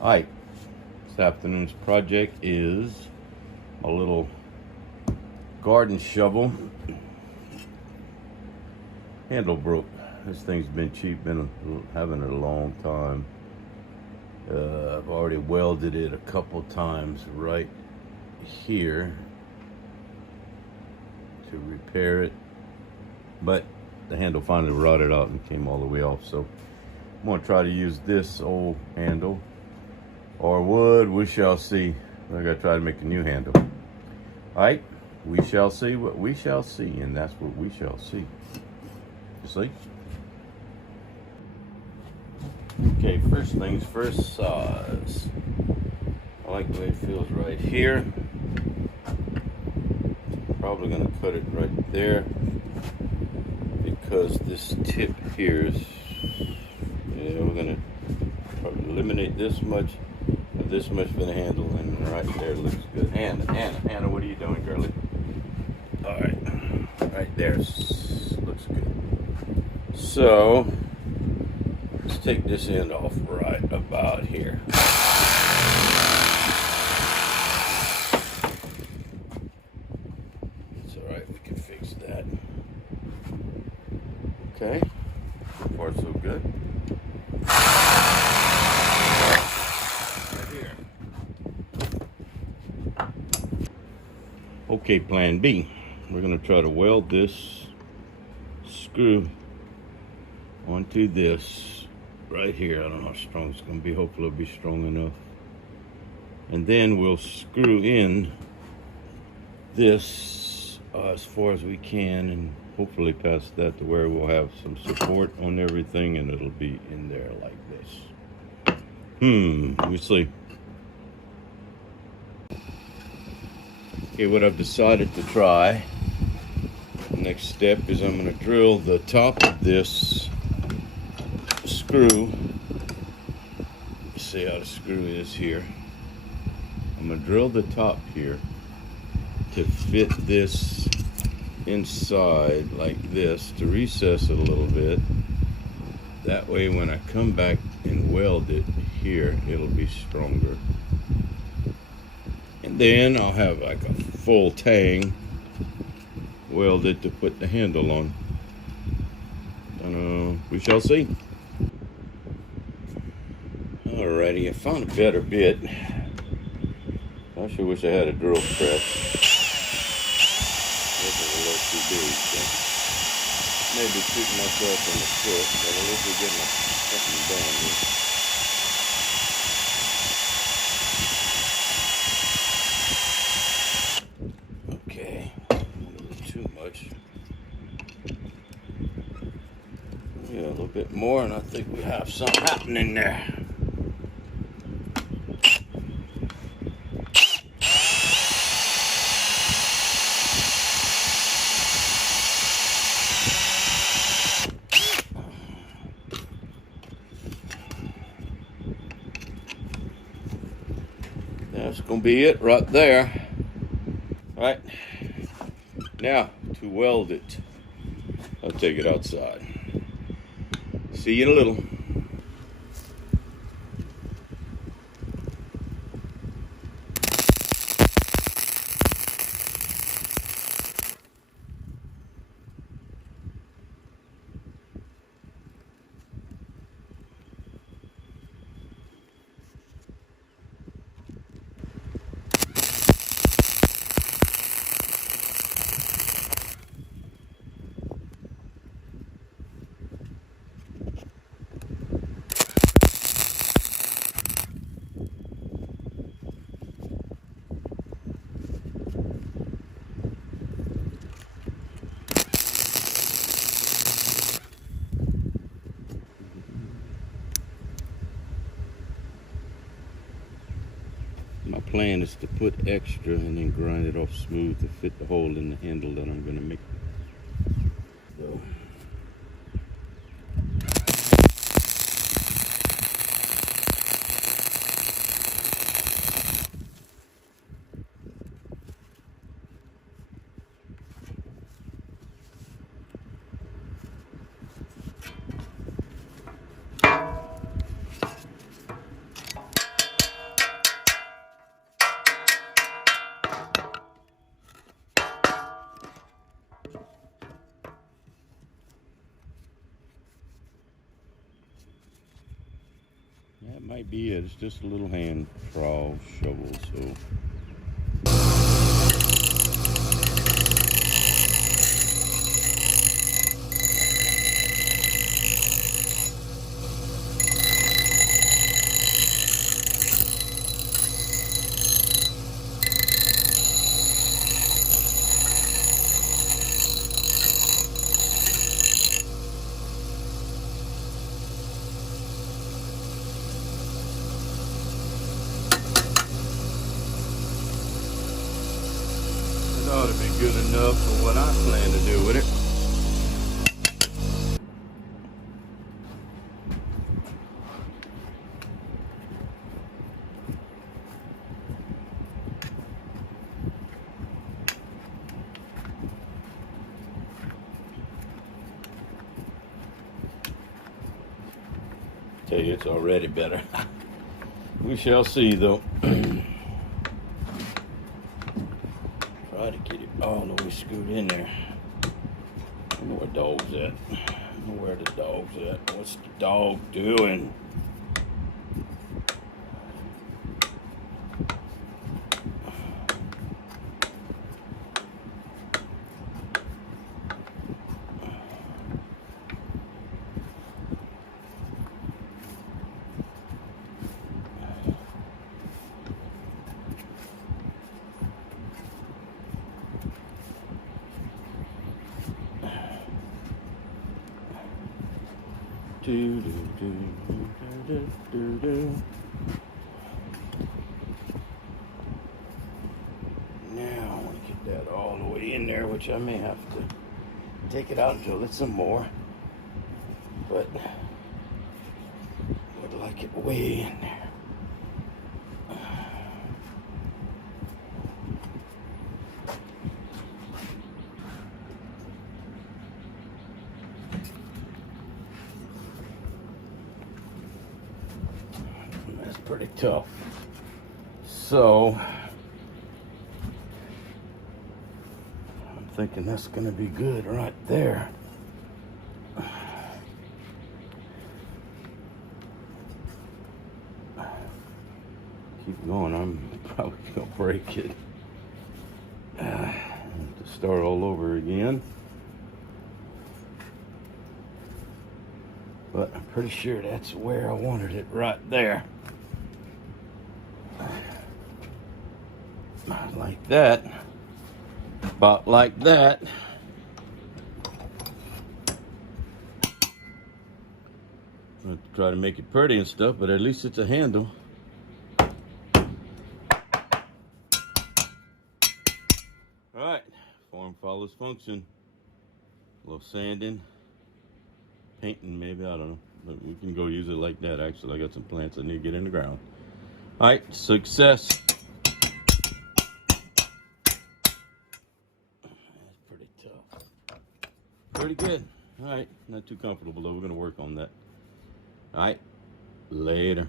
Alright, this afternoon's project is a little garden shovel. Handle broke. This thing's been cheap, been having it a long time. I've already welded it a couple times right here to repair it, but the handle finally rotted out and came all the way off. So I'm gonna try to use this old handle or wood. We shall see. I gotta try to make a new handle. All right, we shall see what we shall see, and that's what we shall see. You see? Okay, first things first, size. I like the way it feels right here. Probably gonna cut it right there because this tip here is, we're gonna probably eliminate this much for the handle, and right there looks good. Hannah, what are you doing, girlie? All right there looks good. So let's take this end off right about here. It's all right, we can fix that. Okay, so far so good. Okay, plan B. We're gonna try to weld this screw onto this right here. I don't know how strong it's gonna be. Hopefully it'll be strong enough. And then we'll screw in this as far as we can, and hopefully past that to where we'll have some support on everything, and it'll be in there like this. We'll see. Okay, what I've decided to try, the next step is I'm going to drill the top of this screw. See how the screw is here. I'm going to drill the top here to fit this inside like this, to recess it a little bit. That way when I come back and weld it here, it'll be stronger. And then I'll have like a full tang welded to put the handle on. We shall see. Alrighty, I found a better bit. I sure wish I had a drill press. This is a little too big, so maybe shooting myself in the foot, but at least we're getting something done here. Yeah, a little bit more, and I think we have something happening there. That's gonna be it right there. All right, now to weld it, I'll take it outside. See you in a little. My plan is to put extra and then grind it off smooth to fit the hole in the handle that I'm going to make. So. That might be it. It's just a little hand trowel shovel, so. It ought to be good enough for what I plan to do with it. Tell you, it's already better. We shall see, though. Try to get it all the way screwed in there. I don't know where dog's at. I don't know where the dog's at. What's the dog doing? Do, do, do, do, do, do. Now I want to get that all the way in there, which I may have to take it out and drill it some more. But I would like it way in there. That's pretty tough. So I'm thinking that's gonna be good right there. Keep going, I'm probably gonna break it. Have to start all over again. But I'm pretty sure that's where I wanted it, right there. Like that. About like that. I'll try to make it pretty and stuff, but at least it's a handle. Alright, form follows function. A little sanding, painting maybe, I don't know. But we can go use it like that. Actually, I got some plants I need to get in the ground. Alright, success. That's pretty tough. Pretty good. Alright, not too comfortable though. We're going to work on that. Alright, later.